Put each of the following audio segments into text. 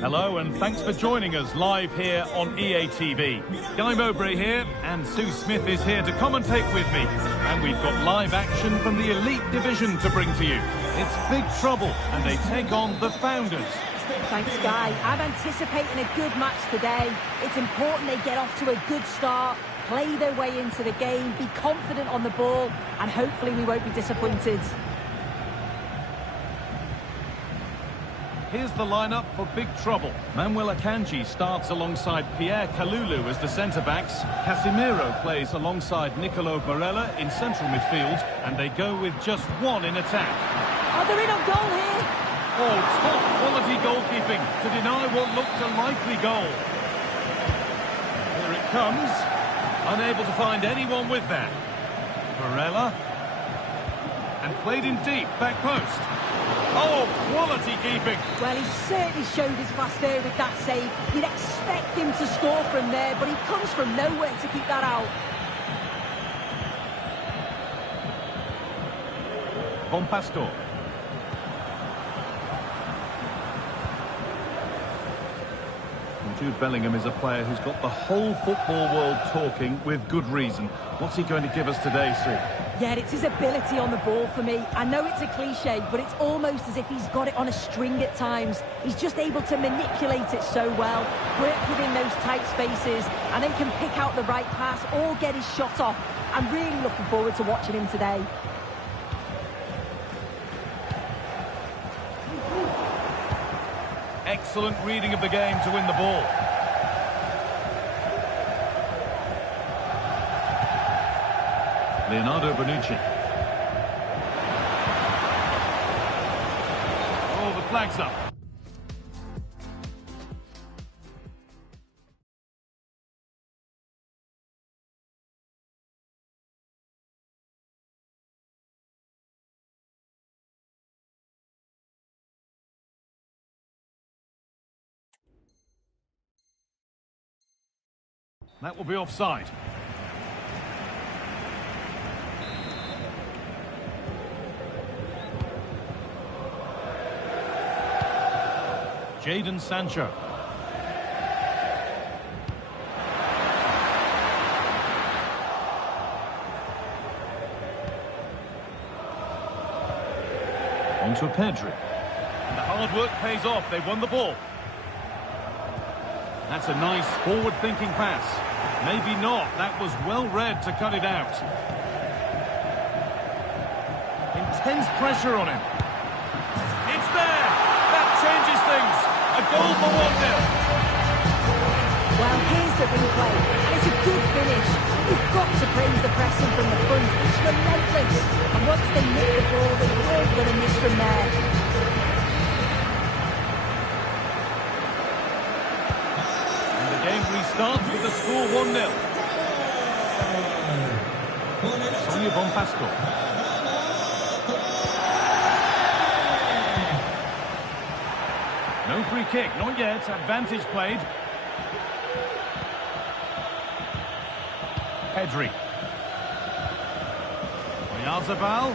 Hello and thanks for joining us live here on EA TV. Guy Mowbray here and Sue Smith is here to commentate with me. And we've got live action from the Elite Division to bring to you. It's Big Trouble and they take on the Founders. Thanks, Guy. I'm anticipating a good match today. It's important they get off to a good start, play their way into the game, be confident on the ball, and hopefully we won't be disappointed. Here's the lineup for Big Trouble. Manuel Akanji starts alongside Pierre Kalulu as the centre-backs. Casemiro plays alongside Nicolo Barella in central midfield, and they go with just one in attack. Oh, they're in on goal here! Oh, top-quality goalkeeping to deny what looked a likely goal. Here it comes. Unable to find anyone with that. Barella. And played in deep, back post. Oh, quality keeping. Well, he certainly showed his class there with that save. You'd expect him to score from there, but he comes from nowhere to keep that out. Von Pastor. And Jude Bellingham is a player who's got the whole football world talking with good reason. What's he going to give us today, Sue? Yeah, it's his ability on the ball for me. I know it's a cliche, but it's almost as if he's got it on a string at times. He's just able to manipulate it so well, work within those tight spaces, and then can pick out the right pass or get his shot off. I'm really looking forward to watching him today. Excellent reading of the game to win the ball. Leonardo Bonucci. Oh, the flag's up. That will be offside. Jadon Sancho. On to Pedri. And the hard work pays off. They won the ball. That's a nice forward-thinking pass. Maybe not. That was well read to cut it out. Intense pressure on him. It's there. That changes things. A goal for 1-0. Well, here's the replay, and it's a good finish. You've got to praise the pressing from the front. It's relentless. And once they nick the ball, they weren't going to miss from there. And the game restarts with the score 1-0. Sonia Von Pastor. No free kick, not yet. Advantage played. Pedri. Oyarzabal.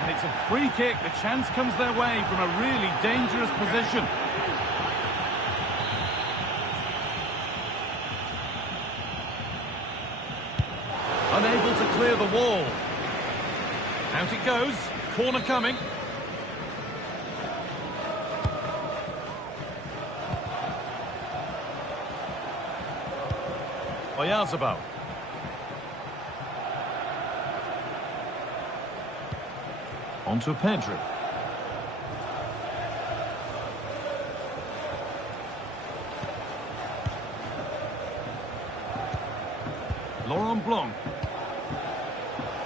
And it's a free kick. The chance comes their way from a really dangerous position. Unable to clear the wall. Out it goes. Corner coming. Oyarzabal. On to Pedri. Laurent Blanc.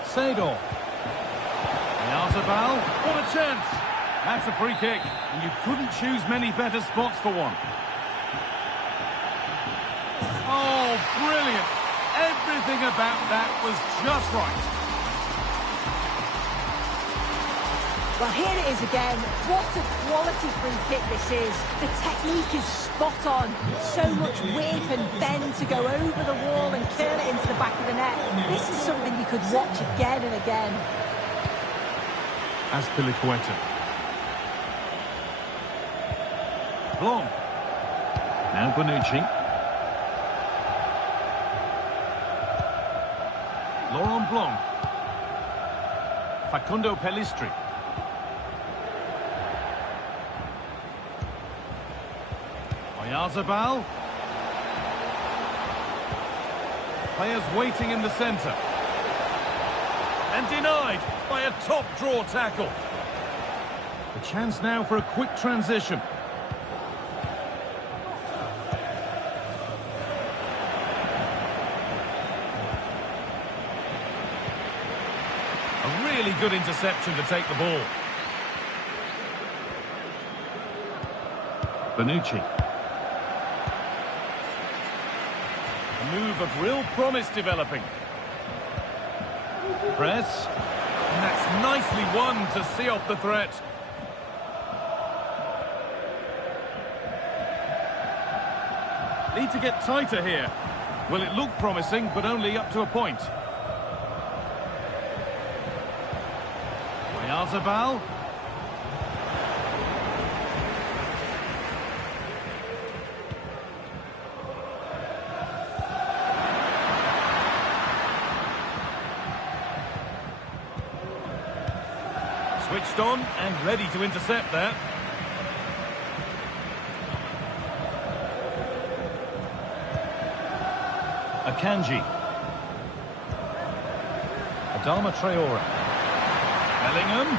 Seedorf. Oyarzabal. What a chance! That's a free kick. And you couldn't choose many better spots for one. Oh, brilliant. Everything about that was just right. Well, here it is again. What a quality free kick this is. The technique is spot on. So much whip and bend to go over the wall and curl it into the back of the net. This is something you could watch again and again. Azpilicueta. Blanc. Now Bonucci. Laurent Blanc. Facundo Pellistri. Oyarzabal. Players waiting in the centre. And denied by a top draw tackle. A chance now for a quick transition. A really good interception to take the ball. Bonucci. A move of real promise developing. Press. And that's nicely won to see off the threat. Need to get tighter here. Well, it looked promising, but only up to a point. Oyarzabal. Switched on and ready to intercept that. Akanji. Adama Traore. Bellingham.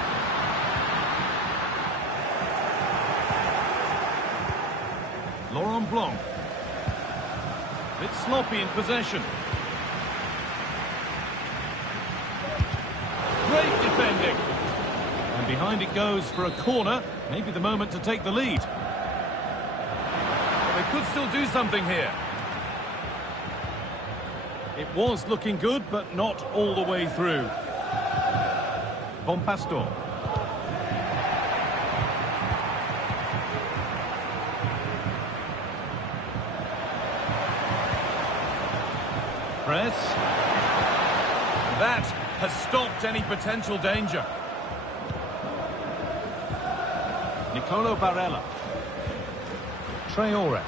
Laurent Blanc. Bit sloppy in possession. Great defending. And behind it goes for a corner. Maybe the moment to take the lead. They could still do something here. It was looking good, but not all the way through. Bonpastor. Press. That has stopped any potential danger. Nicolo Barella. Traore.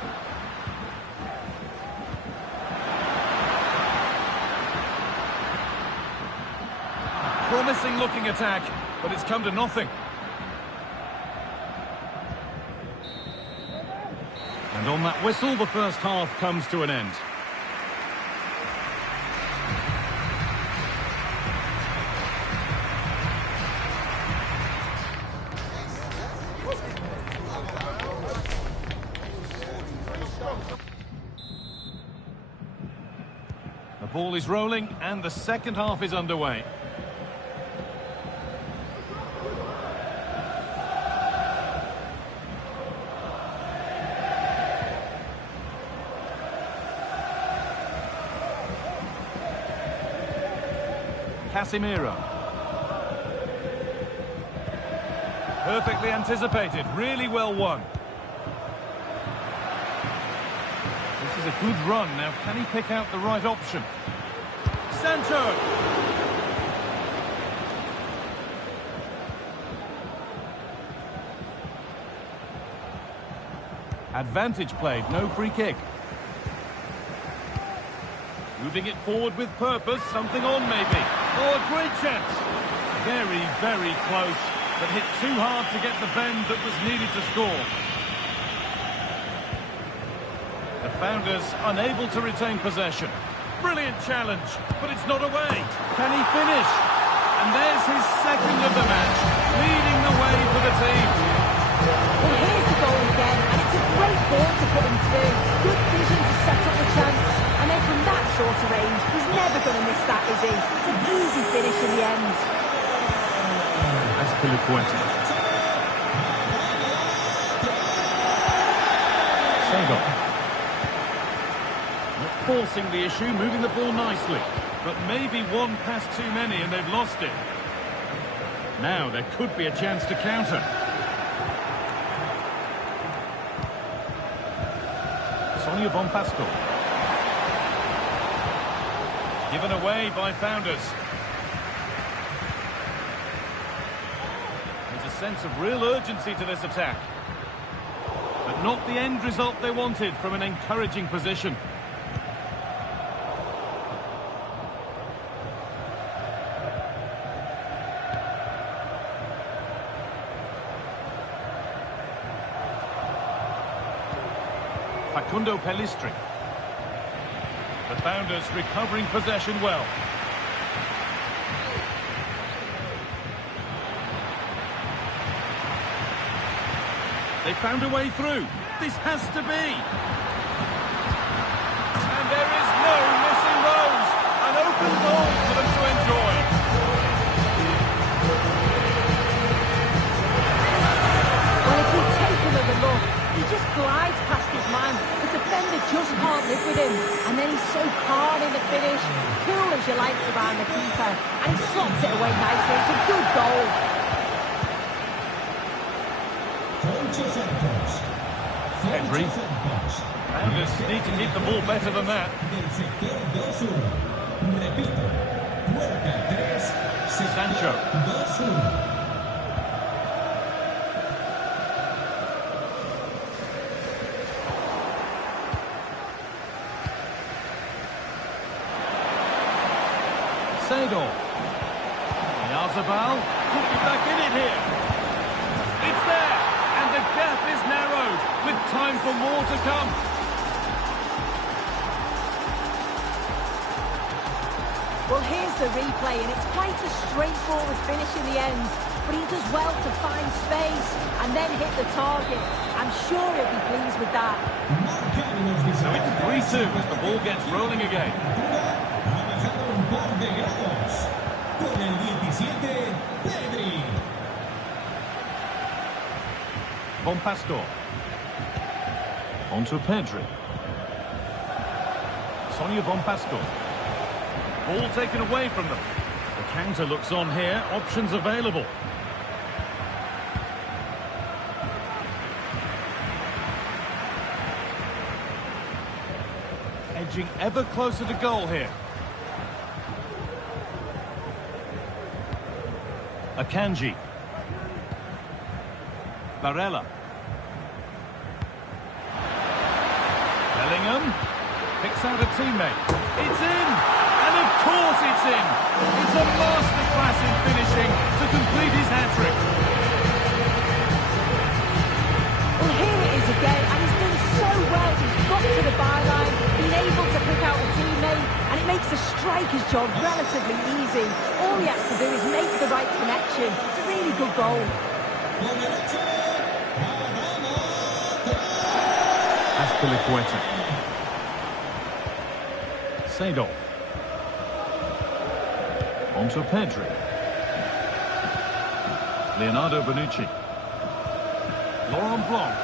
Promising looking attack, but it's come to nothing. And on that whistle, the first half comes to an end. The ball is rolling and the second half is underway. Casemiro. Perfectly anticipated, really well won. This is a good run. Now, can he pick out the right option? Sancho! Advantage played, no free kick. Moving it forward with purpose, something on maybe. Oh, a great chance. Very, very close, but hit too hard to get the bend that was needed to score. The founders unable to retain possession. Brilliant challenge, but it's not away. Can he finish? And there's his second of the match, leading the way for the team. Well, here's the goal again, and it's a great ball to put him through. Good vision to set up the chance. And then from that sort of range, he's never going to miss that, is he? It's an easy finish in the end. That's Piliqueta. Sego. Not forcing the issue, moving the ball nicely. But maybe one pass too many and they've lost it. Now there could be a chance to counter. Sonia Bonpastor. Given away by Founders. There's a sense of real urgency to this attack. But Not the end result they wanted from an encouraging position. Facundo Pellistri. The founders recovering possession well. They found a way through. This has to be. And there is no missing those. An open goal for them to enjoy. Well, if we take another look, he just glides past his man. The defender just can't live with him. And then he's so calm in the finish, cool as you like to behind the keeper. And he slots it away nicely. It's a good goal. Henry. Founders need to keep the ball better than that. Sancho. Seedorf. Yazabal could be back in it here. It's there, and the gap is narrowed, with time for more to come. Well, here's the replay, and it's quite a straightforward finish in the end. But he does well to find space and then hit the target. I'm sure he'll be pleased with that. So it's 3-2 as the ball gets rolling again. Bonpastor. On to Pedri. Sonia Bonpastor. Ball taken away from them. The counter looks on here. Options available. Edging ever closer to goal here. Akanji. Barella. Bellingham picks out a teammate. It's in! And of course it's in! It's a masterclass in finishing to complete his hat-trick. Well, here it is again, and he's done so well. He's got to the byline, been able to pick out a teammate, and it makes the striker's job relatively easy. All he has to do is make the right connection. It's a really good goal. Azpilicueta. Seedorf. On to Pedri. Leonardo Bonucci. Laurent Blanc.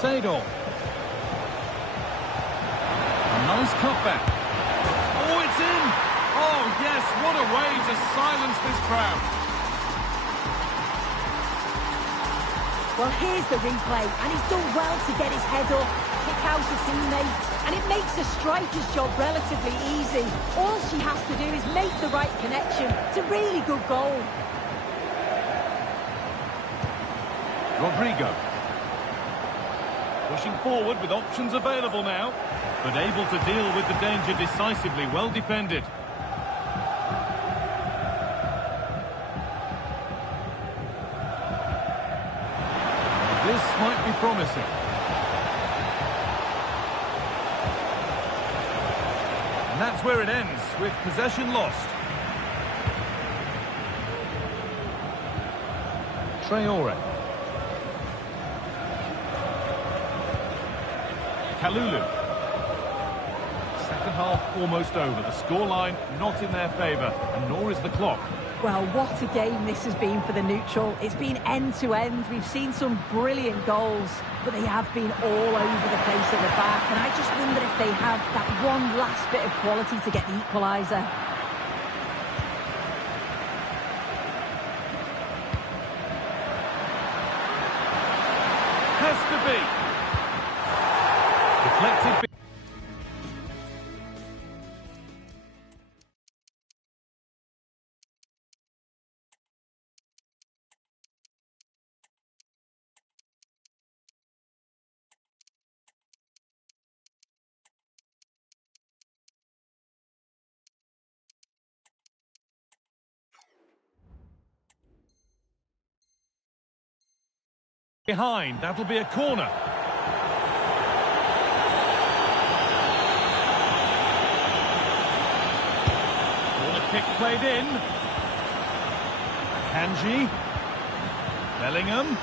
Seedorf. A nice cutback. Oh, it's in! Oh, yes, what a way to silence this crowd. Well, here's the replay, and he's done well to get his head up, pick out a teammate, and it makes the striker's job relatively easy. All she has to do is make the right connection. It's a really good goal. Rodrigo. Pushing forward with options available now, but able to deal with the danger decisively. Well defended. This might be promising. And that's where it ends, with possession lost. Traore. Kalulu. Second half almost over. The scoreline not in their favour, and nor is the clock. Well, what a game this has been for the neutral. It's been end-to-end. We've seen some brilliant goals, but they have been all over the place at the back. And I just wonder if they have that one last bit of quality to get the equaliser. Has to be. Deflected. Behind, that'll be a corner. Corner kick played in. Kanji. Bellingham.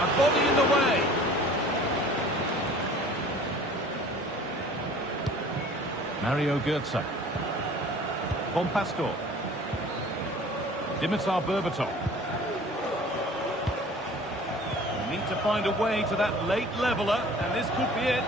A body in the way. Mario Götze. Von Pastor. Dimitar Berbatov. They need to find a way to that late leveller, and this could be it.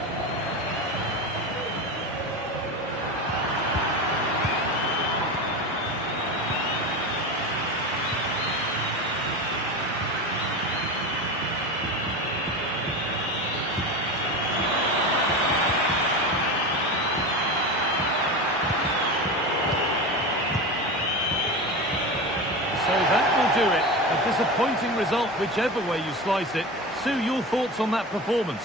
So that will do it. A disappointing result, whichever way you slice it. Sue, your thoughts on that performance?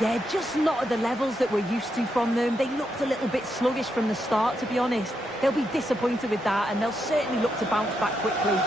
Yeah, just not at the levels that we're used to from them. They looked a little bit sluggish from the start, to be honest. They'll be disappointed with that, and they'll certainly look to bounce back quickly.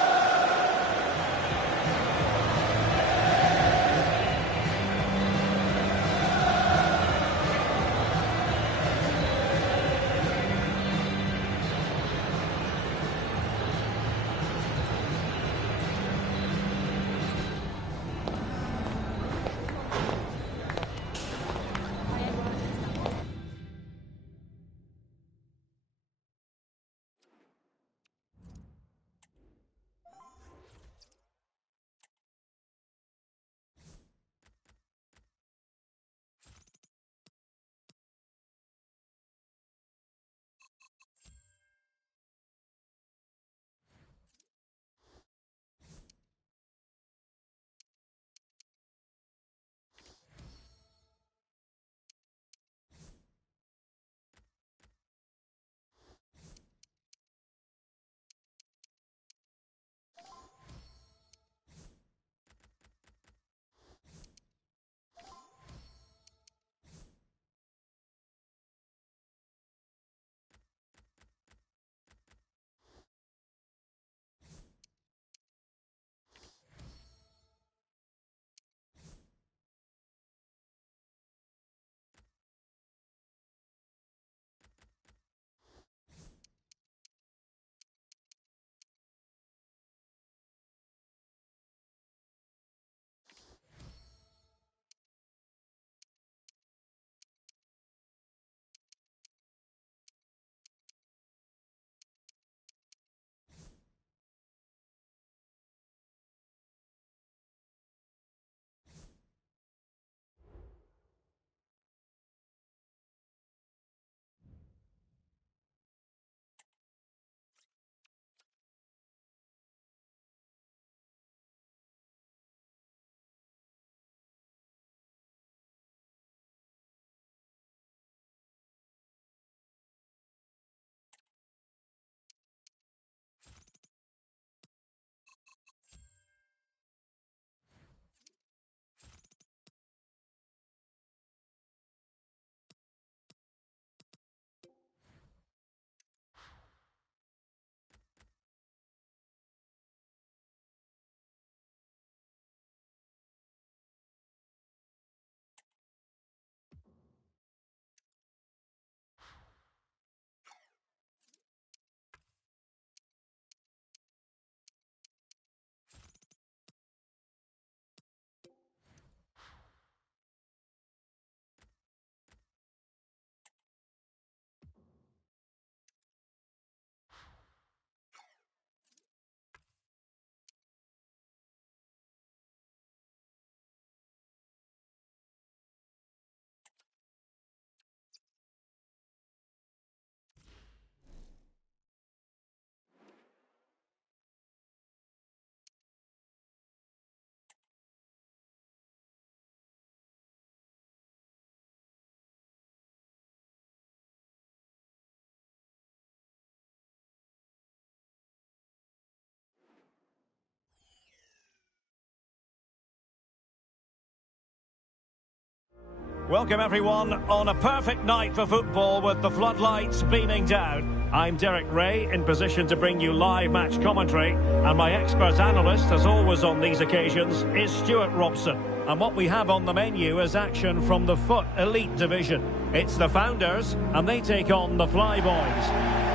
Welcome everyone on a perfect night for football with the floodlights beaming down. I'm Derek Ray, in position to bring you live match commentary, and my expert analyst, as always on these occasions, is Stuart Robson. And what we have on the menu is action from the Foot Elite Division. It's the Founders, and they take on the Flyboys.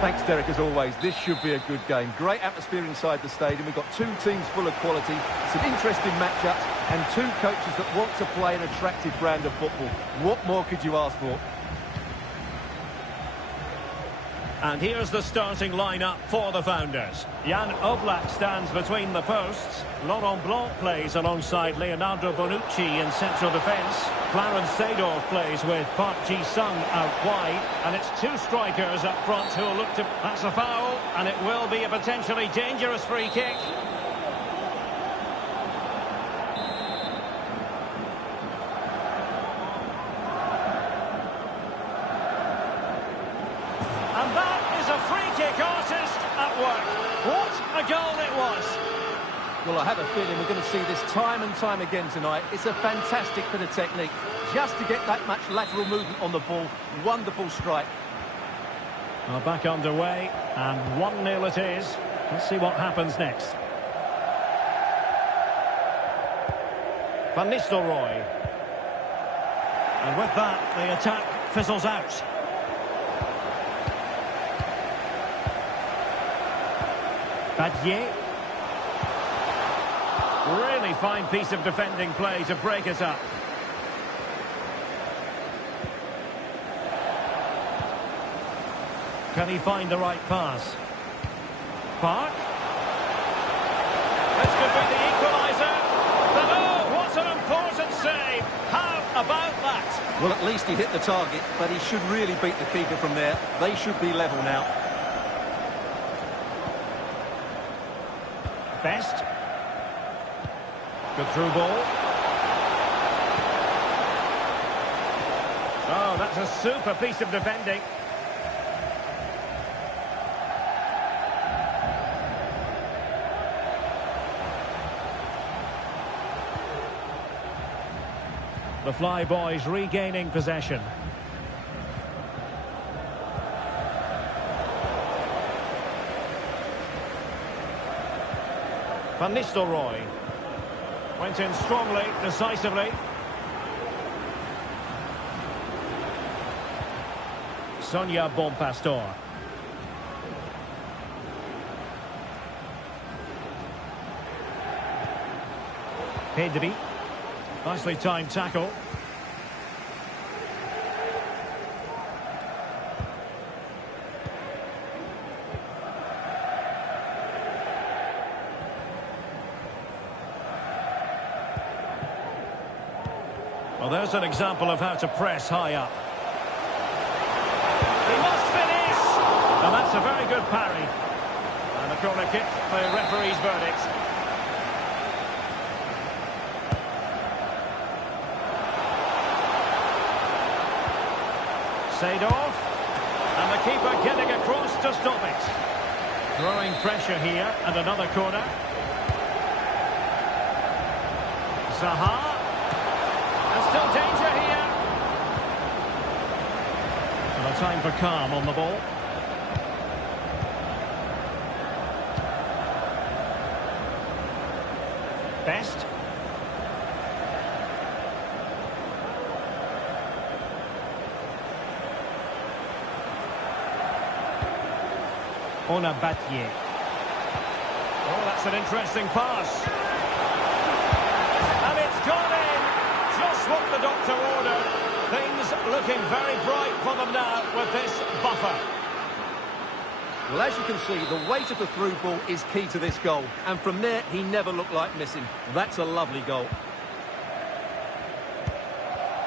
Thanks, Derek, as always. This should be a good game. Great atmosphere inside the stadium. We've got two teams full of quality, some interesting matchups, and two coaches that want to play an attractive brand of football. What more could you ask for? And here's the starting lineup for the Founders. Jan Oblak stands between the posts. Laurent Blanc plays alongside Leonardo Bonucci in central defence. Clarence Seedorf plays with Park Ji-sung out wide. And it's two strikers up front who will look to... That's a foul, and it will be a potentially dangerous free kick. What a goal it was! Well, I have a feeling we're going to see this time and time again tonight. It's a fantastic bit of technique. Just to get that much lateral movement on the ball. Wonderful strike. Well, back underway, and 1-0 it is. Let's see what happens next. Van Nistelrooy. And with that, the attack fizzles out. Badier. Really fine piece of defending play to break it up. Can he find the right pass? Park. This could be the equaliser. But oh, what an important save. How about that? Well, at least he hit the target, but he should really beat the keeper from there. They should be level now. Best. Good through ball. Oh, that's a super piece of defending. The Flyboys regaining possession. Van Nistelrooy went in strongly, decisively. Sonia Bonpastor. Pedri. Nicely timed tackle. Well, there's an example of how to press high up. He must finish! And that's a very good parry. And a corner kick for the referee's verdict. Seedorf. And the keeper getting across to stop it. Growing pressure here, and another corner. Zaha. Still danger here. And a time for calm on the ball. Best. Ona Badier. Oh, that's an interesting pass. And it's gone in. Just what the doctor ordered. Things looking very bright for them now with this buffer. Well, as you can see, the weight of the through ball is key to this goal. And from there, he never looked like missing. That's a lovely goal.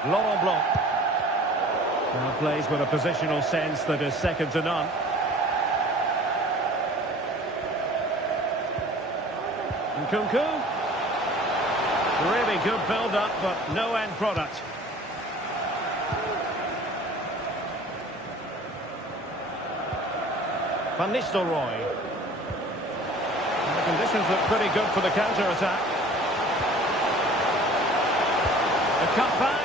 Laurent Blanc. Now plays with a positional sense that is second to none. Nkunku. Really good build-up, but no end product. Van Nistelrooy. And the conditions look pretty good for the counter-attack. The cut back.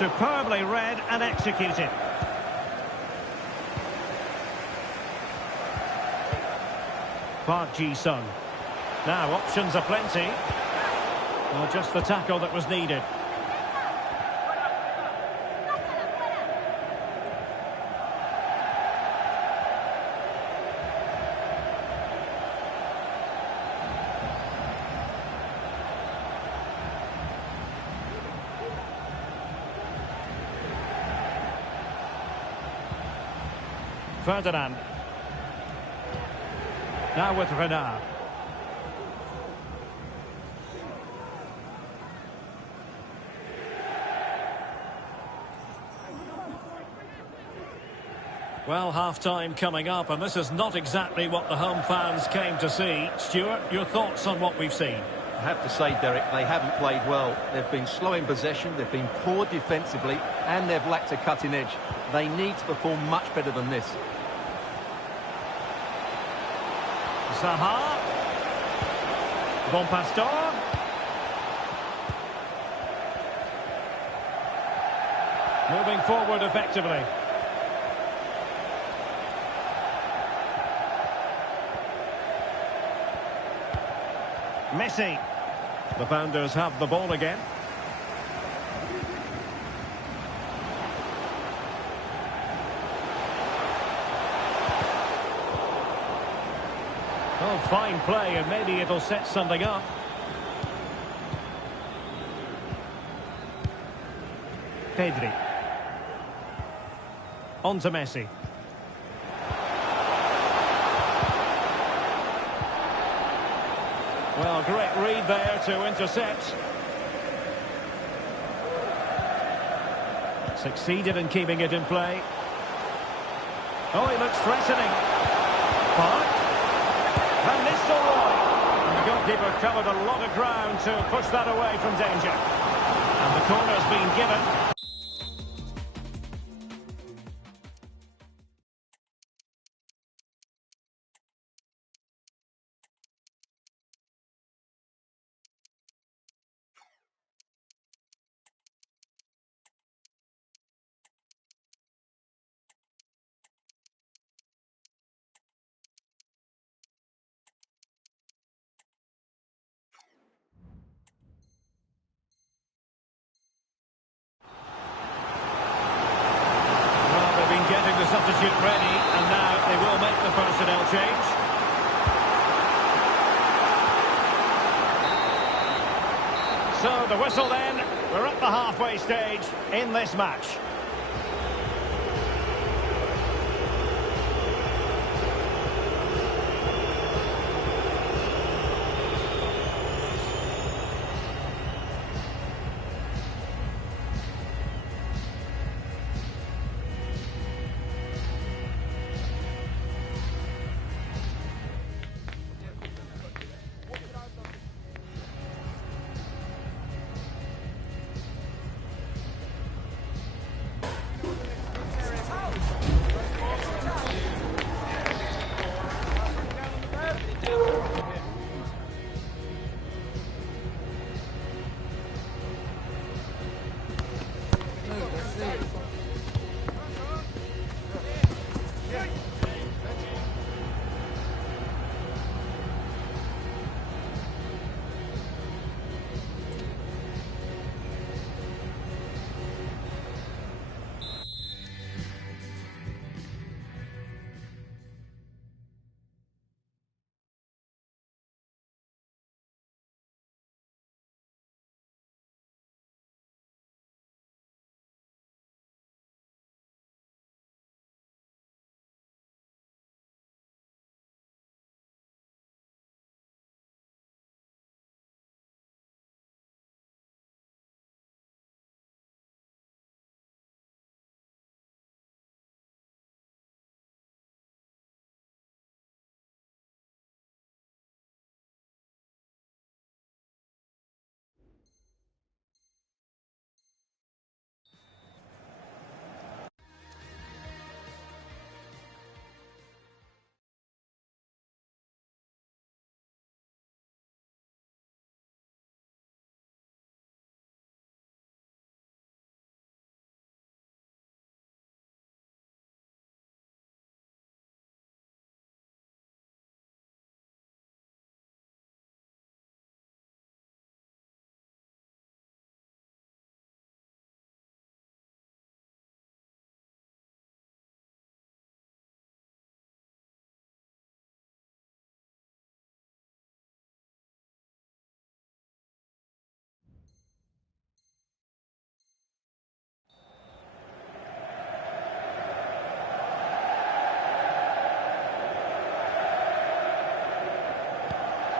Superbly read and executed. Park Ji-sung. Now, options are plenty. Well, just the tackle that was needed. Ferdinand. Now with Renard. Well, half-time coming up, and this is not exactly what the home fans came to see. Stuart, your thoughts on what we've seen? I have to say, Derek, they haven't played well. They've been slow in possession, they've been poor defensively, and they've lacked a cutting edge. They need to perform much better than this. Zaha. Bon Pastor. Moving forward effectively. Messi. The Founders have the ball again. Oh, fine play, and maybe it'll set something up. Pedri. On to Messi. Well, great read there to intercept. Succeeded in keeping it in play. Oh, he looks threatening. Park. Van Nistelrooy. And the goalkeeper covered a lot of ground to push that away from danger. And the corner's been given. Getting the substitute ready, and now they will make the personnel change. So the whistle then, we're at the halfway stage in this match.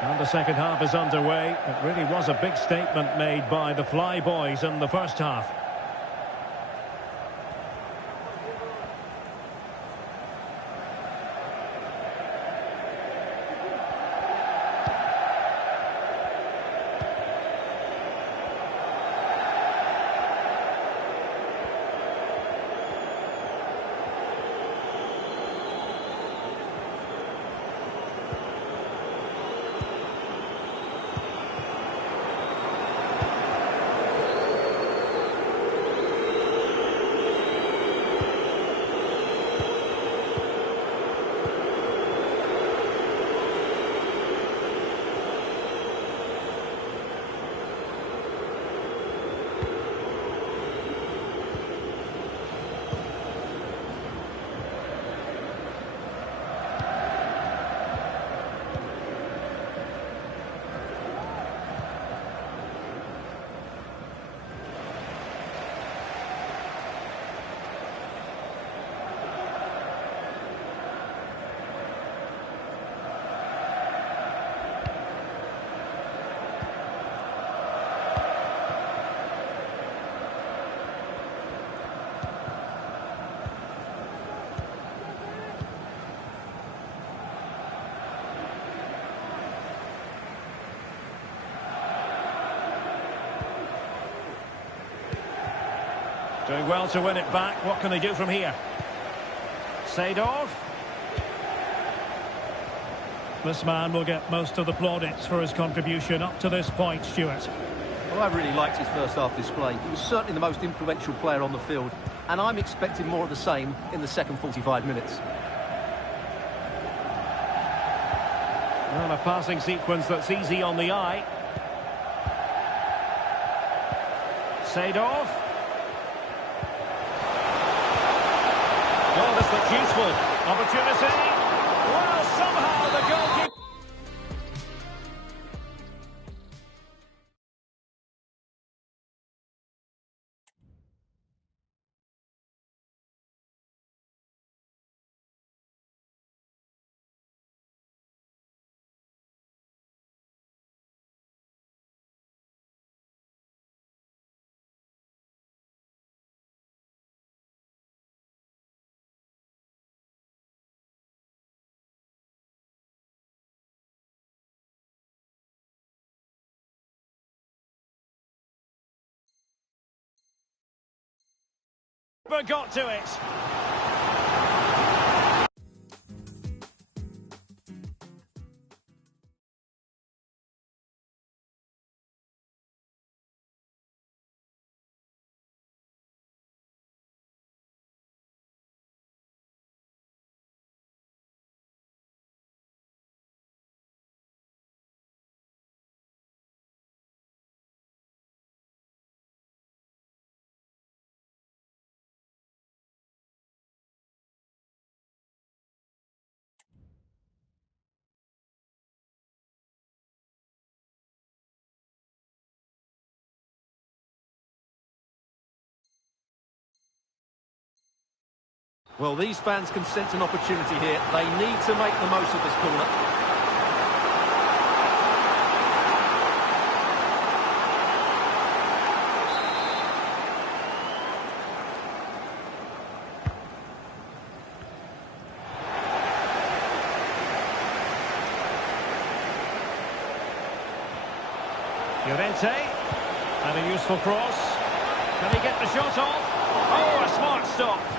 And the second half is underway. It really was a big statement made by the Fly Boys in the first half. Doing well to win it back. What can they do from here? Seedorf. This man will get most of the plaudits for his contribution up to this point, Stuart. Well, I really liked his first half display. He was certainly the most influential player on the field, and I'm expecting more of the same in the second 45 minutes. Well, a passing sequence that's easy on the eye. Seedorf. Oh, this looks useful. Opportunity. Well, somehow the goalkeeper... got to it. Well, these fans can sense an opportunity here. They need to make the most of this corner. Llorente, and a useful cross. Can he get the shot off? Oh, a smart stop.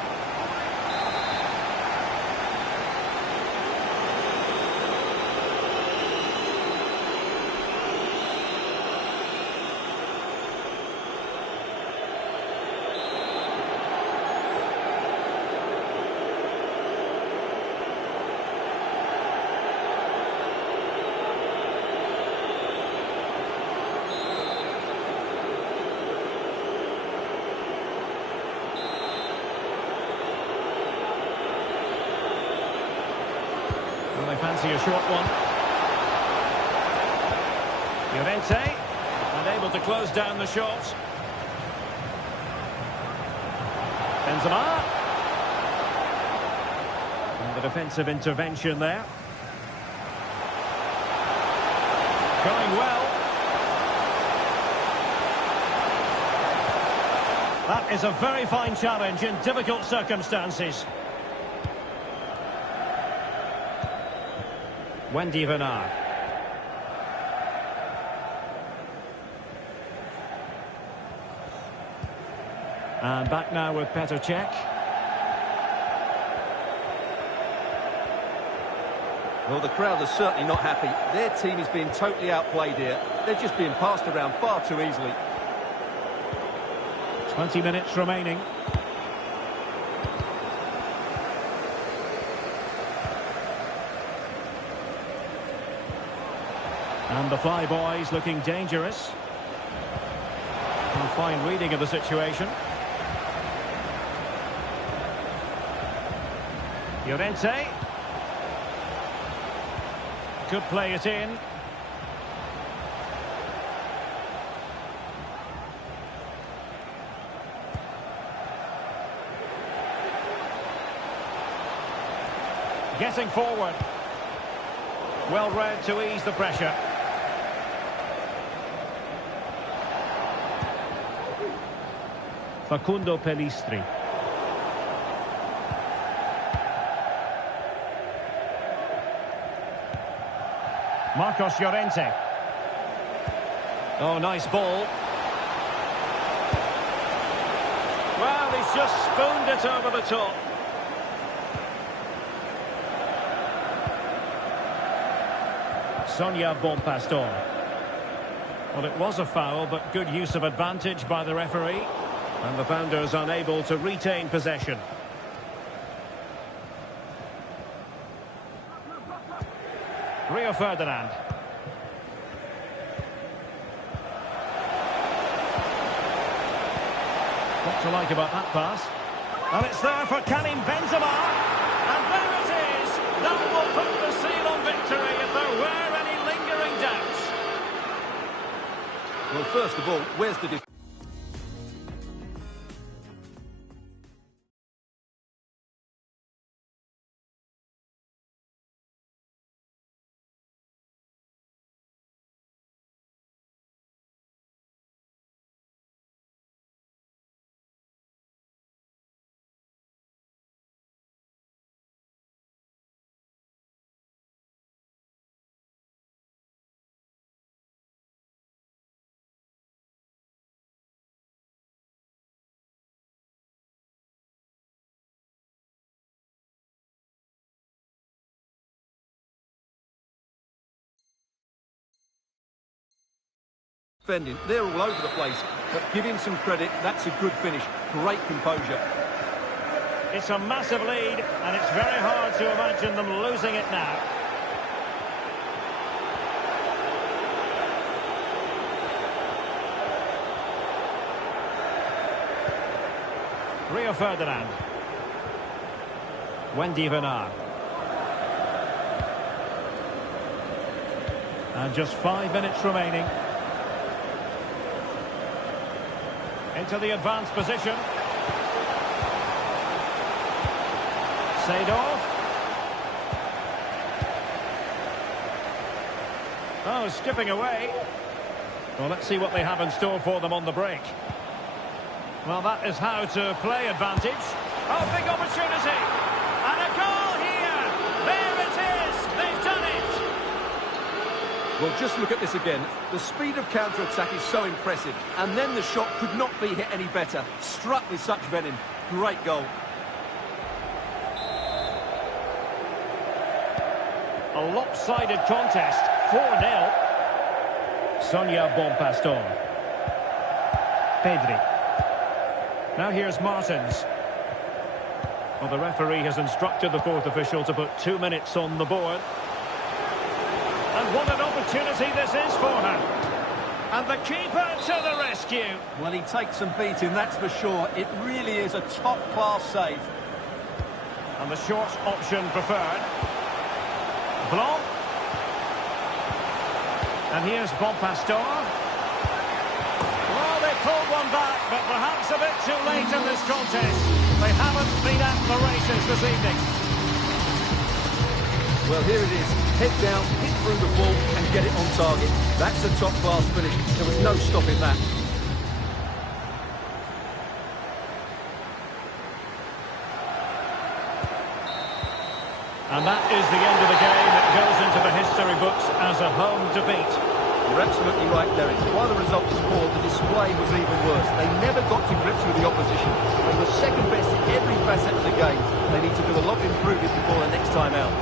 Well, they fancy a short one. Llorente, unable to close down the shot. Benzema. And the defensive intervention there. Going well. That is a very fine challenge in difficult circumstances. Wendy Van Aert. And back now with Petr Cech. Well, the crowd are certainly not happy. Their team is being totally outplayed here. They're just being passed around far too easily. 20 minutes remaining. And the Flyboys looking dangerous. A fine reading of the situation. Llorente. Could play it in. Getting forward. Well read to ease the pressure. Facundo Pellistri. Marcos Llorente. Oh, nice ball. Well, he's just spooned it over the top. Sonia Bonpastor. Well, it was a foul, but good use of advantage by the referee. And the Founders unable to retain possession. Rio Ferdinand. What to like about that pass? And it's there for Karim Benzema. And there it is. That will put the seal on victory if there were any lingering doubts. Well, first of all, where's the defence? Defending, they're all over the place, but give him some credit, that's a good finish. Great composure. It's a massive lead, and it's very hard to imagine them losing it now. Rio Ferdinand. Wendy Van Aert. And just 5 minutes remaining. Into the advanced position. Seedorf. Oh, skipping away. Well, let's see what they have in store for them on the break. Well, that is how to play advantage. Oh, big opportunity. And a goal here. There it is. They've done it. Well, just look at this again. The speed of counter-attack is so impressive. And then the shot could not be hit any better. Struck with such venom. Great goal. A lopsided contest. 4-0. Sonia Bonpastor. Pedri. Now here's Martins. Well, the referee has instructed the fourth official to put 2 minutes on the board. And what an opportunity this is for her. And the keeper to the rescue. Well, he takes some beating, that's for sure. It really is a top-class save. And the short option preferred. Blanc. And here's Bonpastor. Well, they pulled one back, but perhaps a bit too late in this contest. They haven't been at the races this evening. Well, here it is. Head down, hit through the ball and get it on target. That's a top-class finish. There was no stopping that. And that is the end of the game. It goes into the history books as a home defeat. You're absolutely right, Derek. While the result was poor, the display was even worse. They never got to grips with the opposition. They were second best in every facet of the game. They need to do a lot of improving before the next time out.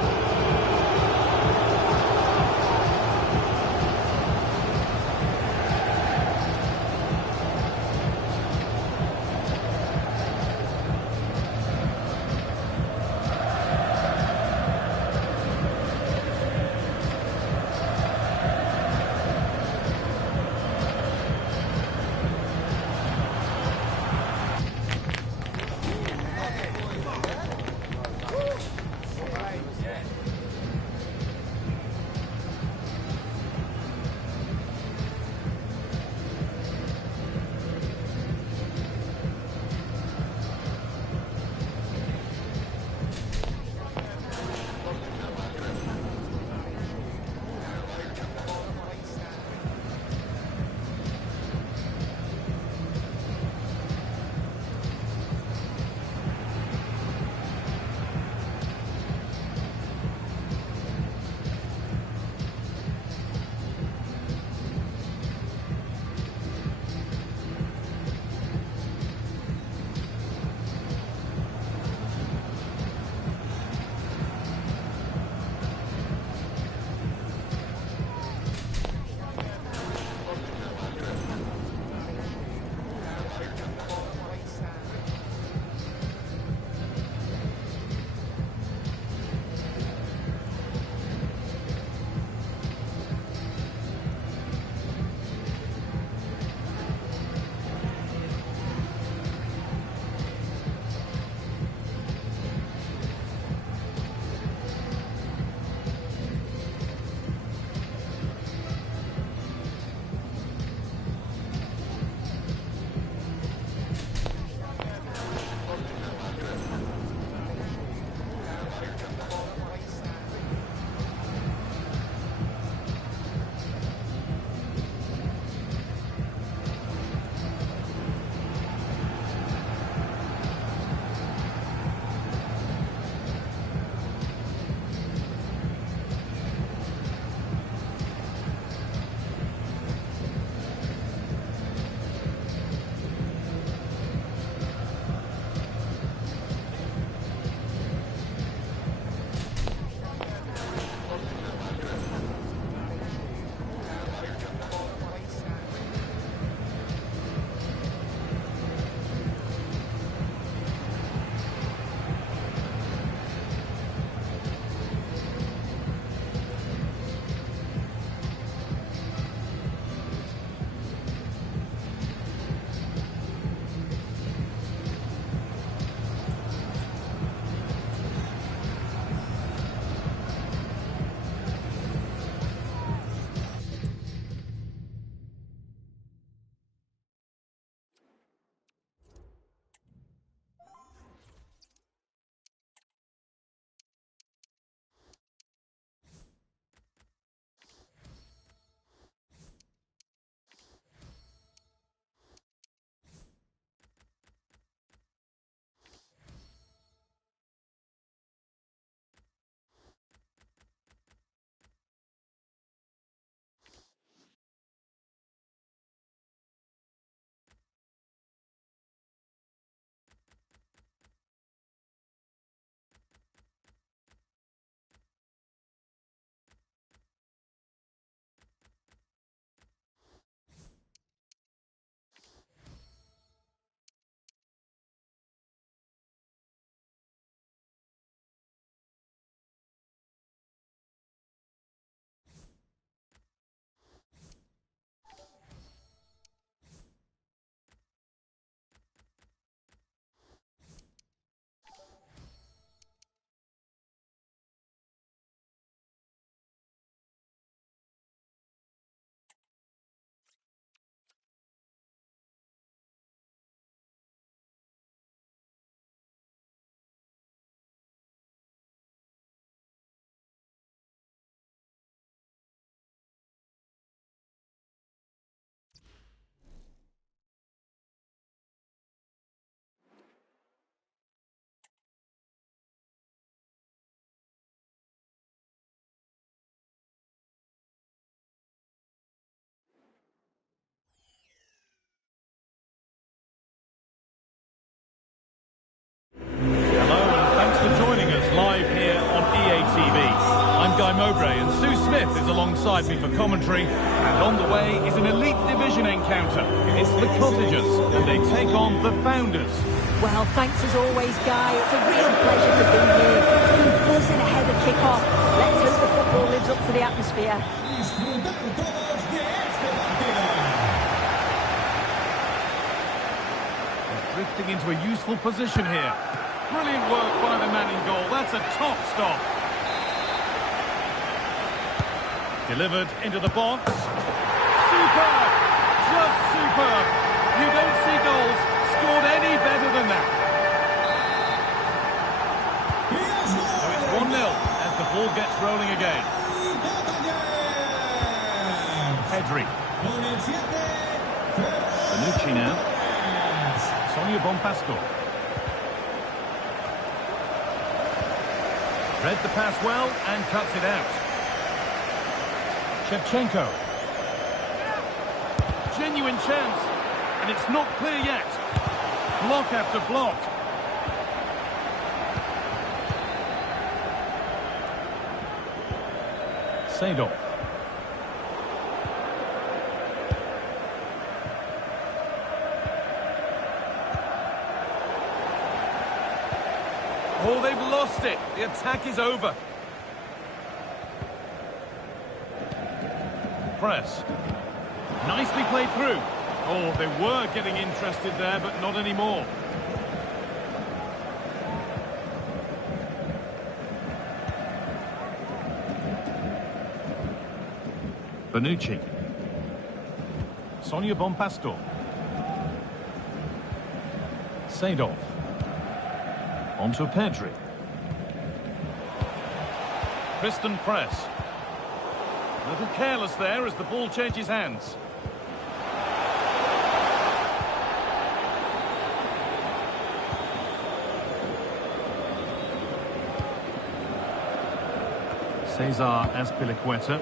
Smith is alongside me for commentary, and on the way is an Elite Division encounter. It's the Cottagers, and they take on the Founders. Well, thanks as always, Guy. It's a real pleasure to be here. It's been buzzing ahead of kick-off. Let's hope the football lives up to the atmosphere. He's drifting into a useful position here. Brilliant work by the man in goal. That's a top stop. Delivered into the box. Superb! Just superb! You don't see goals scored any better than that. So it's 1-0 as the ball gets rolling again. Pedri. Bonucci now. Sonia Bonpastor. Read the pass well and cuts it out. Shevchenko. Genuine chance, and it's not clear yet. Block after block. Seedorf. Oh, they've lost it. The attack is over. Press. Nicely played through. Oh, they were getting interested there, but not anymore. Bonucci. Sonia Bonpastor. Seedorf. Onto Pedri. Piston press. A little careless there as the ball changes hands. Cesar Azpilicueta.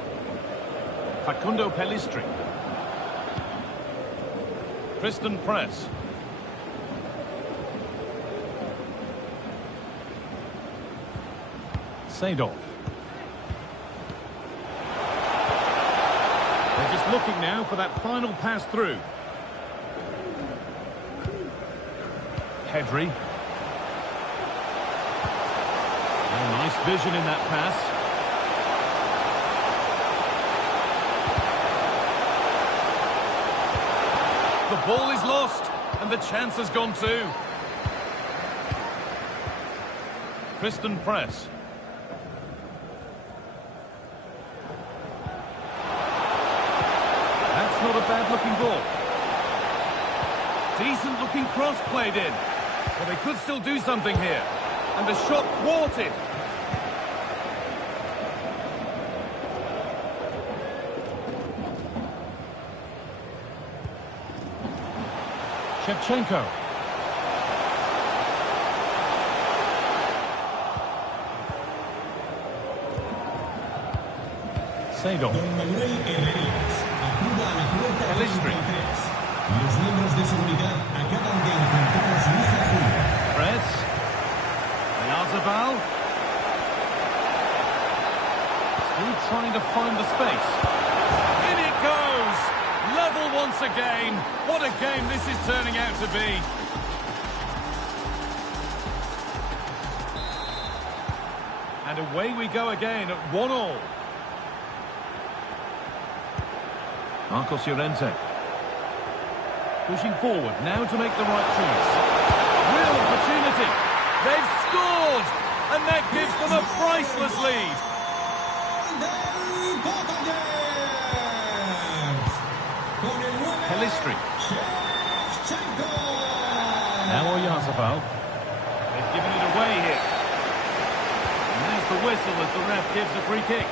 Facundo Pellistri. Piston press. Seedorf. They're just looking now for that final pass through. Pedri. Oh, nice vision in that pass. The ball is lost, and the chance has gone too. Piston press. Not a bad-looking ball. Decent-looking cross played in. But they could still do something here. And the shot thwarted. Shevchenko. Seedorf. Pellistri. Los miembros de seguridad acaban de encontrar su hija azul. Press. Yazabal. Still trying to find the space. In it goes! Level once again. What a game this is turning out to be. And away we go again at 1-1. Marcos Llorente. Pushing forward, now to make the right choice. Real opportunity. They've scored! And that gives them a priceless lead. Pellistri. Now Oyarzabal. They've given it away here. And there's the whistle as the ref gives a free kick.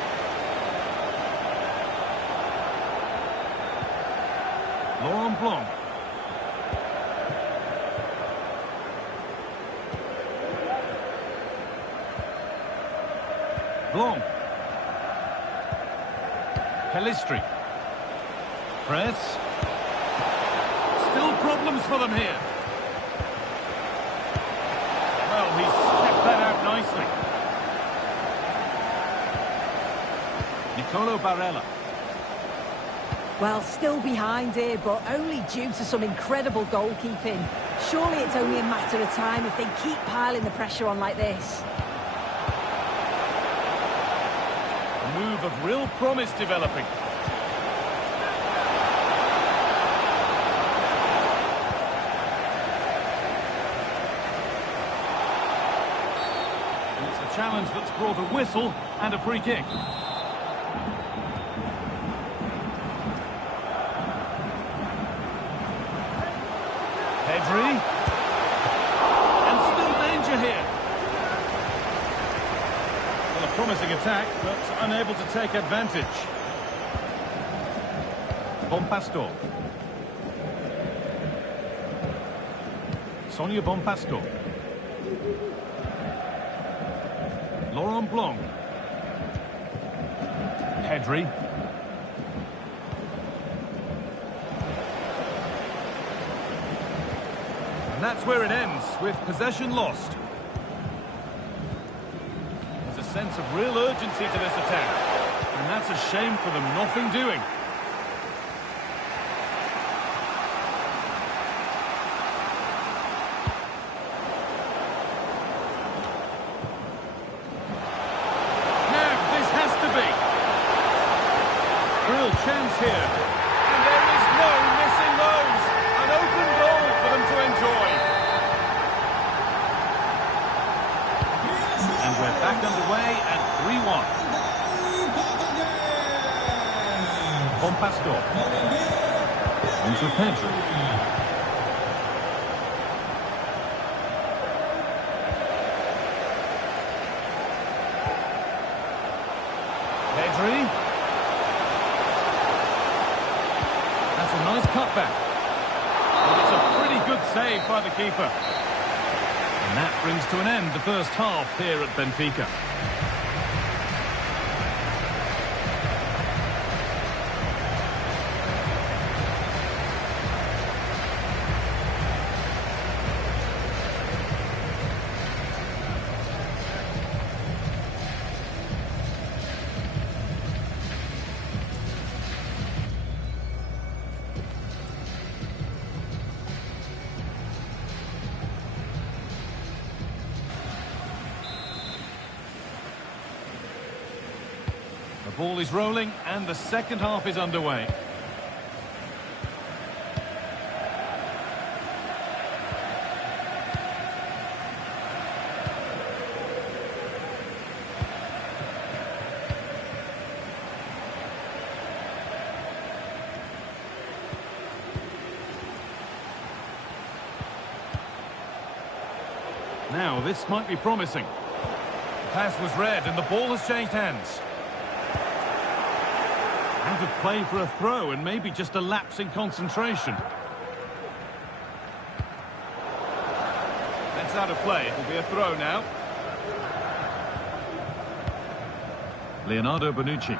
Laurent Blanc. Blanc. Pellistri. Press. Still problems for them here. Well, he's kept that out nicely. Nicolo Barella. Well, still behind here, but only due to some incredible goalkeeping. Surely it's only a matter of time if they keep piling the pressure on like this. A move of real promise developing. It's a challenge that's brought a whistle and a free kick. Pedri. And still danger here. Well, a promising attack, but unable to take advantage. Bonpastor. Sonia Bonpastor. Laurent Blanc. Pedri. And that's where it ends, with possession lost. There's a sense of real urgency to this attack. And that's a shame for them, nothing doing. Now, this has to be. Real chance here. And there is no missing those. An open goal for them to enjoy. And we're back underway at 3-1. Bonpastor. Onto Pedri. Pedri. That's a nice cutback. But it's a pretty good save by the keeper. And that brings to an end the first half here at Benfica. The ball is rolling and the second half is underway. Now this might be promising. The pass was read and the ball has changed hands. Out of play for a throw and maybe just a lapse in concentration. That's out of play. It'll be a throw now. Leonardo Bonucci.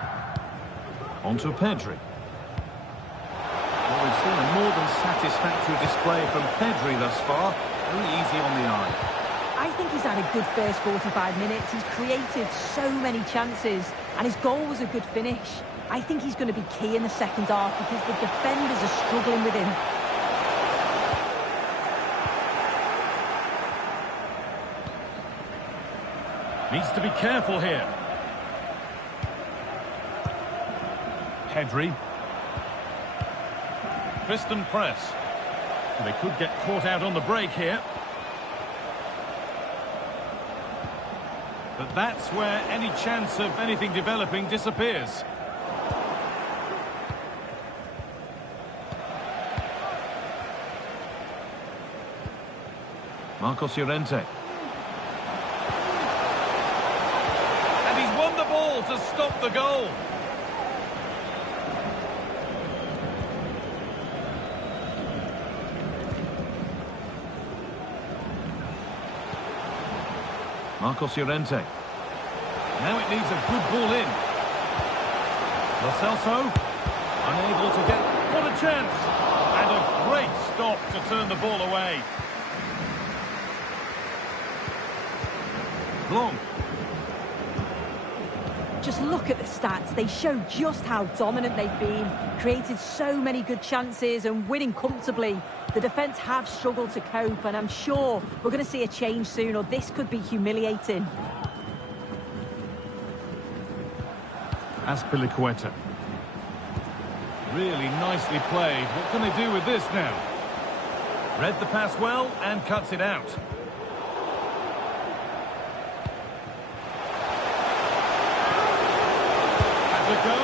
Onto Pedri. Well, we've seen a more than satisfactory display from Pedri thus far. Very easy on the eye. I think he's had a good first 45 minutes. He's created so many chances, and his goal was a good finish. I think he's going to be key in the second half because the defenders are struggling with him. Needs to be careful here. Pedri. Piston press. They could get caught out on the break here. But that's where any chance of anything developing disappears. Marcos Llorente. And he's won the ball to stop the goal. Marcos Llorente. Now it needs a good ball in. Lo Celso, unable to get... What a chance! And a great stop to turn the ball away. Blanc. just look at the stats. They show just how dominant they've been, created so many good chances and winning comfortably. The defence have struggled to cope, and I'm sure we're going to see a change soon, or this could be humiliating. Azpilicueta. Really nicely played. What can they do with this now? Read the pass well and cuts it out. Has a go,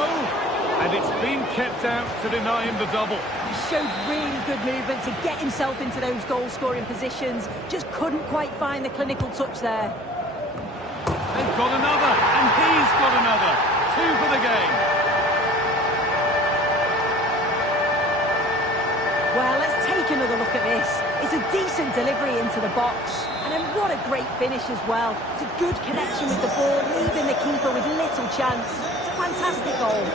and it's been kept out to deny him the double. He showed really good movement to get himself into those goal-scoring positions. Just couldn't quite find the clinical touch there. They've got another, and he's got another. 2 for the game. Well, let's take another look at this. It's a decent delivery into the box. And then what a great finish as well. It's a good connection with the ball, leaving the keeper with little chance. It's a fantastic goal.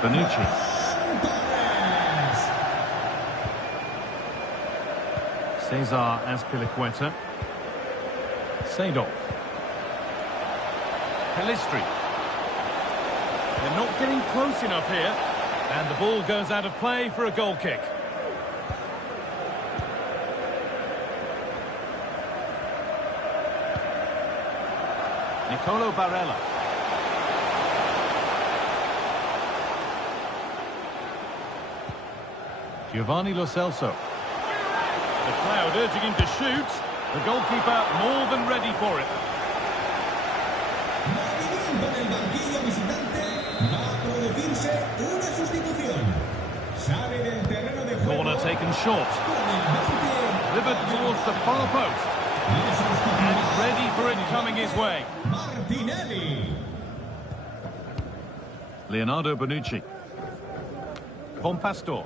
Bonucci. Cesar Azpilicueta. Seedorf. Pelistri. They're not getting close enough here. And the ball goes out of play for a goal kick. Nicolo Barella. Giovanni Lo Celso. The crowd urging him to shoot. The goalkeeper more than ready for it. Movimiento en el banquillo visitante, va a producirse una sustitución. Sale del terreno de juego. Corner taken short. Con el 20. Delivered towards the far post. And ready for it coming his way. Martinelli. Leonardo Bonucci. Compastor.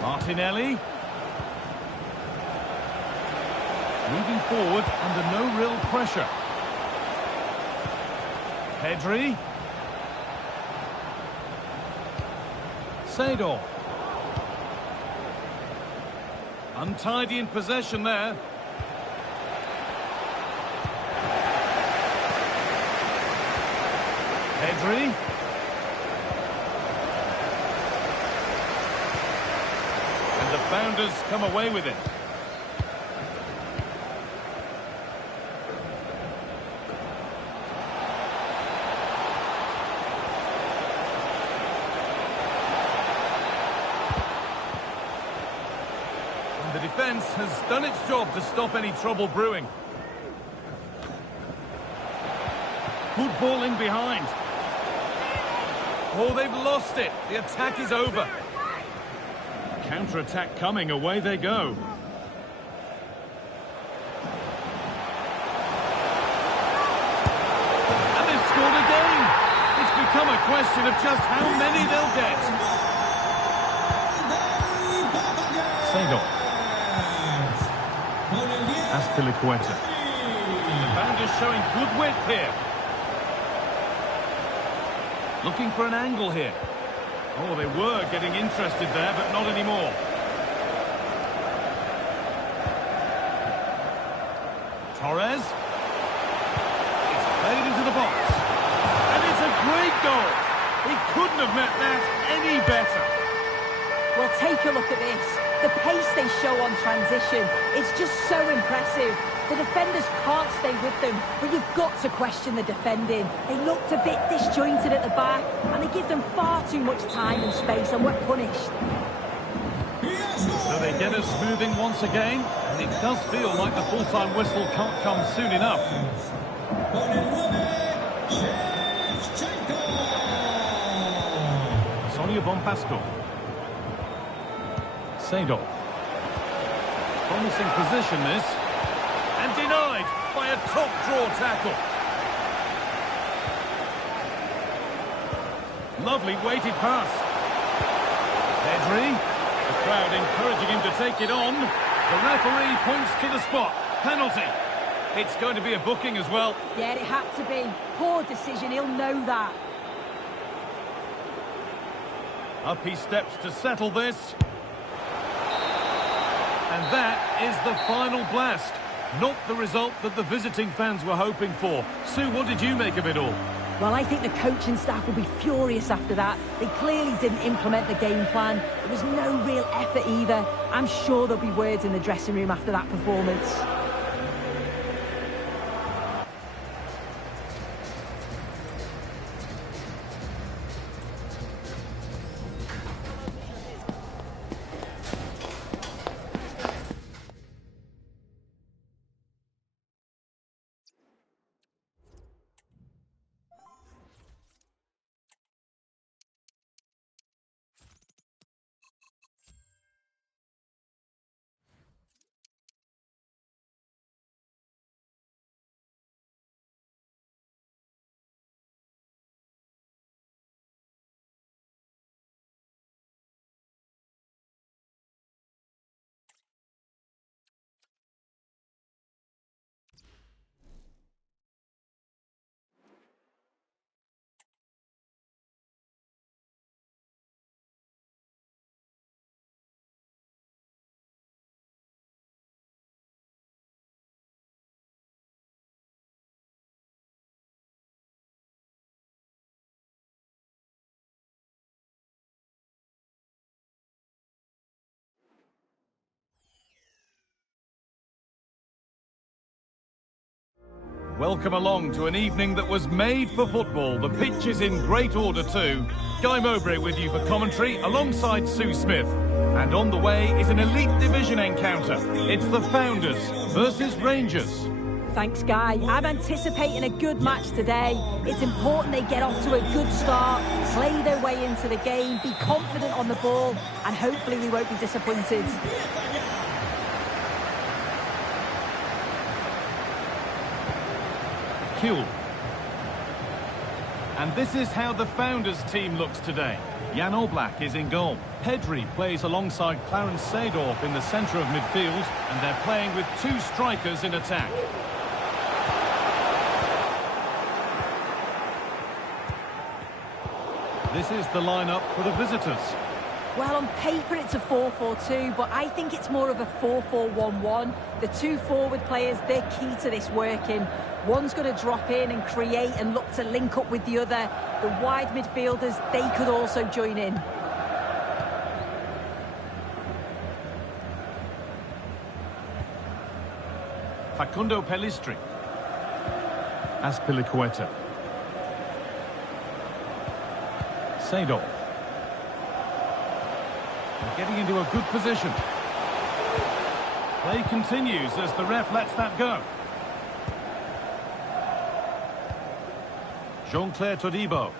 Martinelli. Moving forward under no real pressure. Pedri. Seedorf. Untidy in possession there. Pedri. And the founders come away with it. The defence has done its job to stop any trouble brewing. Good ball in behind. Oh, they've lost it. The attack is over. Counter-attack coming, away they go. And they've scored again. It's become a question of just how many they'll get. Seedorf. Azpilicueta. The founders showing good width here. Looking for an angle here. Oh, they were getting interested there, but not anymore. Torres. It's played into the box. And it's a great goal. He couldn't have met that any better. Well, take a look at this. The pace they show on transition, it's just so impressive. The defenders can't stay with them, but you've got to question the defending. They looked a bit disjointed at the back, and they give them far too much time and space, and we're punished. So they get us moving once again, and it does feel like the full-time whistle can't come soon enough. Sonia Bonpastor. Seedorf. Promising position this. And denied by a top-draw tackle. Lovely weighted pass. Pedri. The crowd encouraging him to take it on. The referee points to the spot. Penalty. It's going to be a booking as well. Yeah, it had to be. Poor decision, he'll know that. Up he steps to settle this. And that is the final blast. Not the result that the visiting fans were hoping for. Sue, what did you make of it all? Well, I think the coaching staff will be furious after that. They clearly didn't implement the game plan. There was no real effort either. I'm sure there'll be words in the dressing room after that performance. Welcome along to an evening that was made for football. The pitch is in great order too. Guy Mowbray with you for commentary alongside Sue Smith. And on the way is an Elite Division encounter. It's the Founders versus Rangers. Thanks, Guy. I'm anticipating a good match today. It's important they get off to a good start, play their way into the game, be confident on the ball, and hopefully we won't be disappointed. And this is how the Founders team looks today. Jan Oblak is in goal. Pedri plays alongside Clarence Seedorf in the centre of midfield, and they're playing with two strikers in attack. This is the lineup for the visitors. Well, on paper it's a 4-4-2, but I think it's more of a 4-4-1-1. The two forward players, they're key to this working. One's going to drop in and create and look to link up with the other. The wide midfielders, they could also join in. Facundo Pellistri. Azpilicueta. Seedorf. They're getting into a good position. Play continues as the ref lets that go. Jean-Claire Todibo.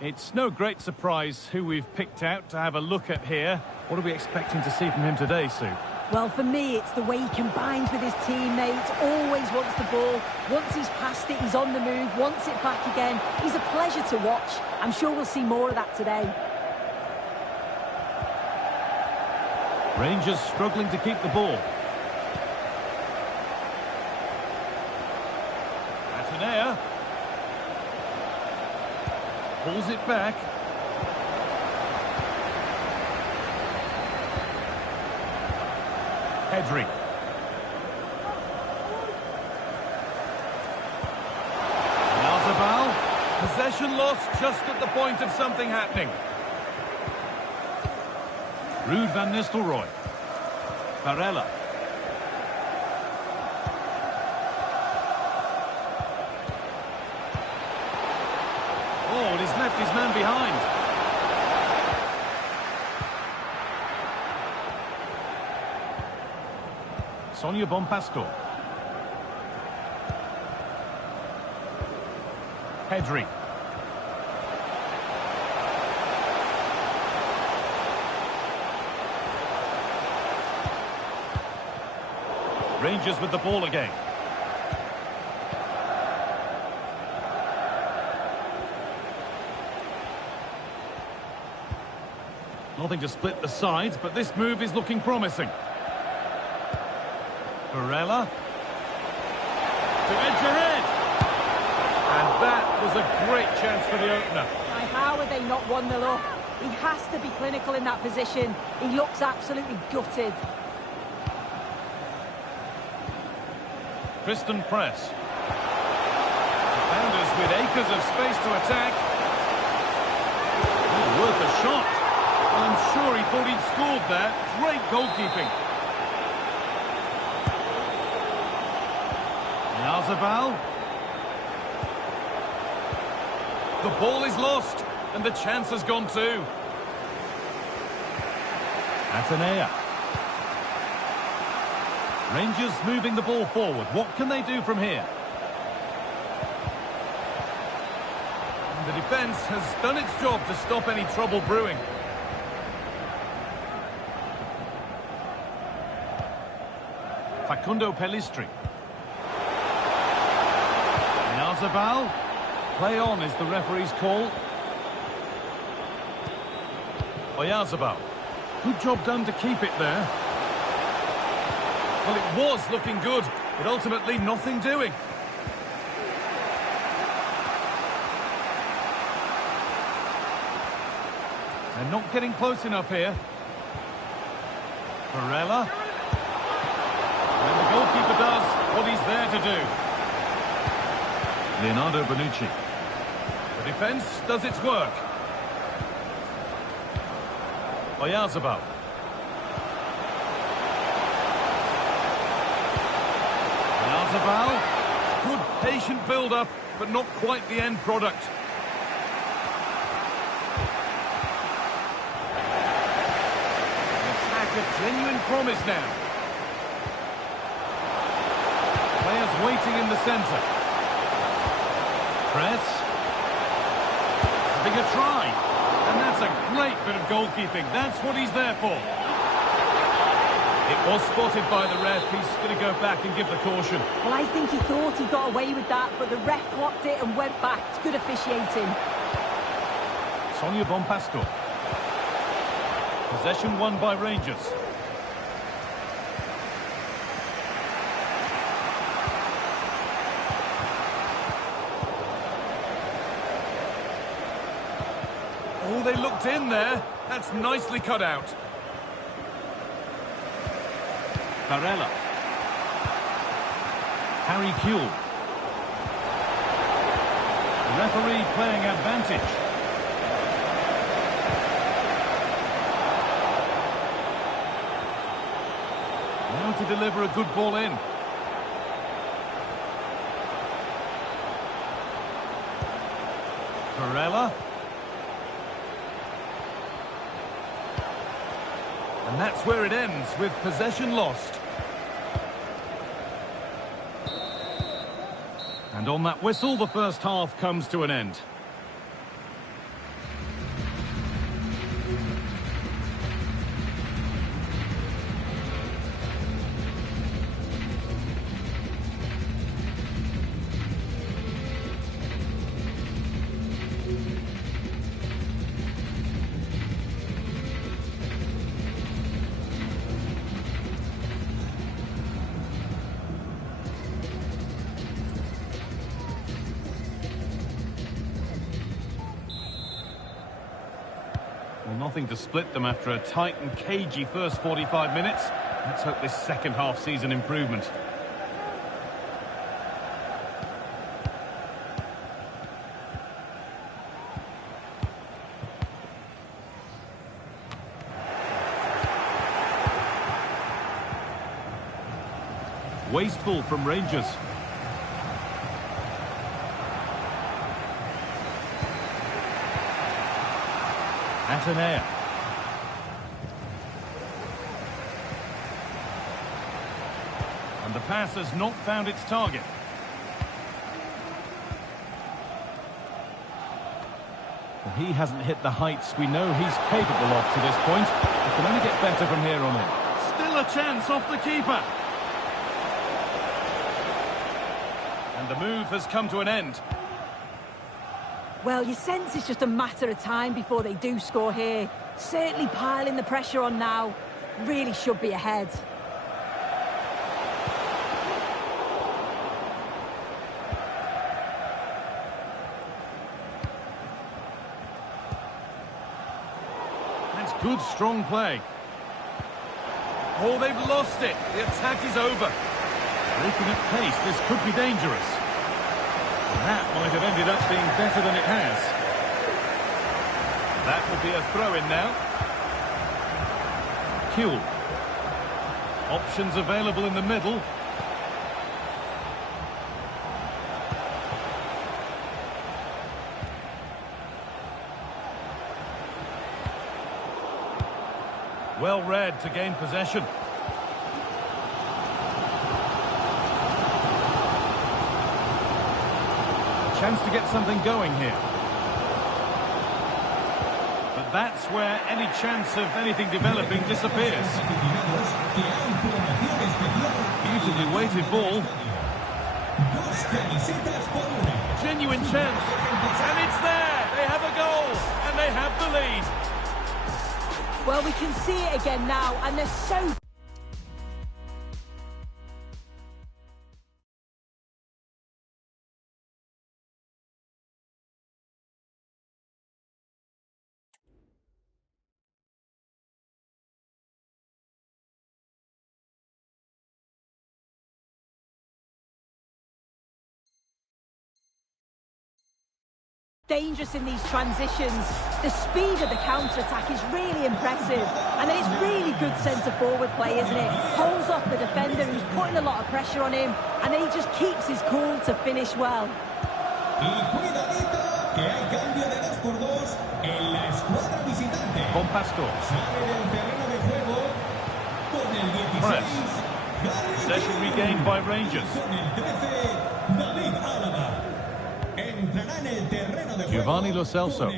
It's no great surprise who we've picked out to have a look at here. What are we expecting to see from him today, Sue? Well, for me, it's the way he combines with his teammates, always wants the ball. Once he's passed it, he's on the move, wants it back again. He's a pleasure to watch. I'm sure we'll see more of that today. Rangers struggling to keep the ball. Atenea. Pulls it back. Pedri. Yazabal. Possession lost just at the point of something happening. Ruud van Nistelrooy. Barella. Oh, and he's left his man behind. Sonia Bonpastor. Pedri. Rangers with the ball again. Nothing to split the sides, but this move is looking promising. Barella. To edge ahead. And that was a great chance for the opener. How are they not 1-0 up? He has to be clinical in that position. He looks absolutely gutted. Kristen press. Defenders with acres of space to attack. Oh, worth a shot. Well, I'm sure he thought he'd scored there. Great goalkeeping. Yazabal. The ball is lost, and the chance has gone too. Atenea. Rangers moving the ball forward. What can they do from here? And the defence has done its job to stop any trouble brewing. Facundo Pellistri. Yazabal. Play on is the referee's call. Oyazabal. Good job done to keep it there. Well, it was looking good, but ultimately nothing doing. They're not getting close enough here. Barella. And the goalkeeper does what he's there to do. Leonardo Bonucci. The defence does its work. Oyazabal. Oyazabal. Good patient build-up, but not quite the end product. An attack of genuine promise now. Players waiting in the centre. Press. Having a try. And that's a great bit of goalkeeping. That's what he's there for. It was spotted by the ref. He's going to go back and give the caution. Well, I think he thought he got away with that, but the ref clocked it and went back. It's good officiating. Sonia Bonpastor. Possession won by Rangers. Oh, they looked in there. That's nicely cut out. Barella. Harry Kuehl. The referee playing advantage. Now to deliver a good ball in. Barella. And that's where it ends, with possession lost. And on that whistle, the first half comes to an end. Well, nothing to split them after a tight and cagey first 45 minutes. Let's hope this second half sees an improvement. Wasteful from Rangers. Atenea. And the pass has not found its target. Well, he hasn't hit the heights we know he's capable of to this point. It can only get better from here on in. Still a chance off the keeper. And the move has come to an end. Well, you sense it's just a matter of time before they do score here. Certainly piling the pressure on now. Really should be ahead. Good, strong play. Oh, they've lost it. The attack is over. Breaking at pace, this could be dangerous. That might have ended up being better than it has. That will be a throw-in now. Kuhl. Options available in the middle. Well read to gain possession. Chance to get something going here. But that's where any chance of anything developing disappears. Beautifully weighted ball. Genuine chance. And it's there. They have a goal. And they have the lead. Well, we can see it again now, and they're so... dangerous in these transitions. The speed of the counter-attack is really impressive. And then it's really good centre-forward play, isn't it? Holds off the defender who's putting a lot of pressure on him, and then he just keeps his cool to finish well. Press. Possession regained by Rangers. Giovanni Lo Celso.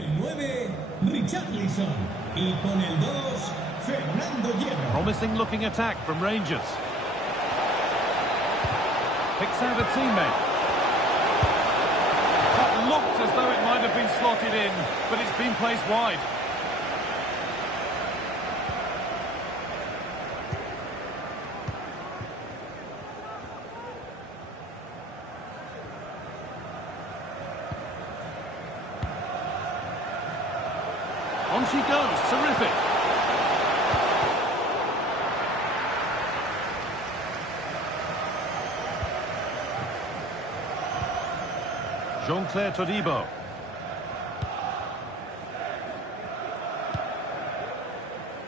Promising looking attack from Rangers. Picks out a teammate. That looked as though it might have been slotted in, but it's been placed wide. On she goes, terrific. Jean-Claire Todibo.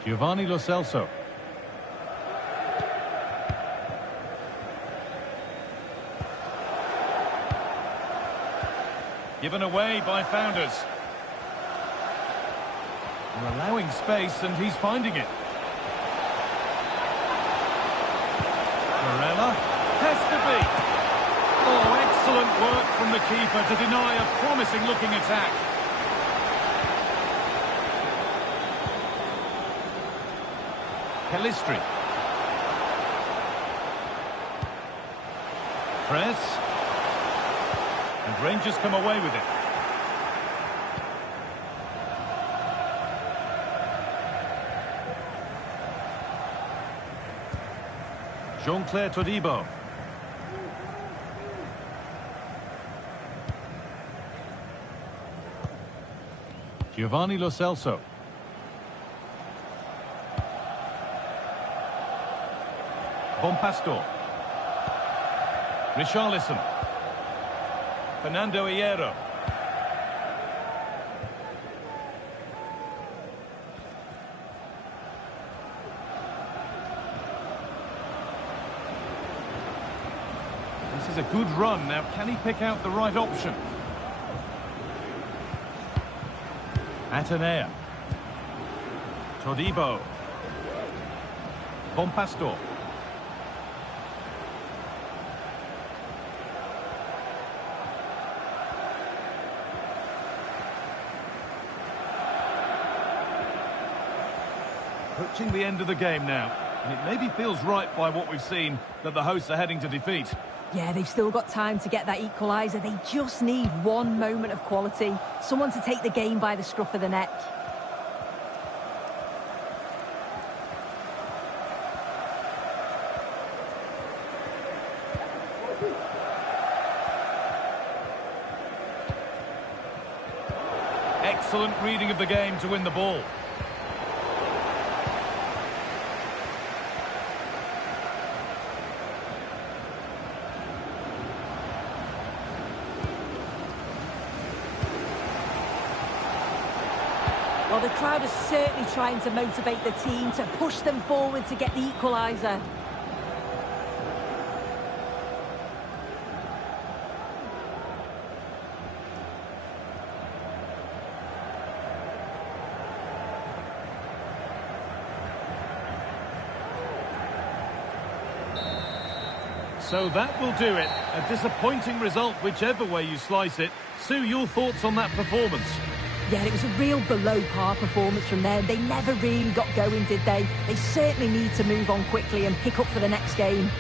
Giovanni Lo Celso. Given away by Founders. They're allowing space, and he's finding it. Varela has to be. Oh, excellent work from the keeper to deny a promising-looking attack. Pelistri. Press. And Rangers come away with it. Jean-Claire Todibo. Giovanni Lo Celso. Bonpastor. Richarlison. Fernando Hierro. This is a good run. Now, can he pick out the right option? Atenea. Todibo. Bonpastor. Approaching the end of the game now, and it maybe feels right by what we've seen that the hosts are heading to defeat. Yeah, they've still got time to get that equaliser. They just need one moment of quality. Someone to take the game by the scruff of the neck. Excellent reading of the game to win the ball. Well, the crowd is certainly trying to motivate the team to push them forward to get the equaliser. So that will do it. A disappointing result, whichever way you slice it. Sue, your thoughts on that performance? Yeah, it was a real below-par performance from them. They never really got going, did they? They certainly need to move on quickly and pick up for the next game.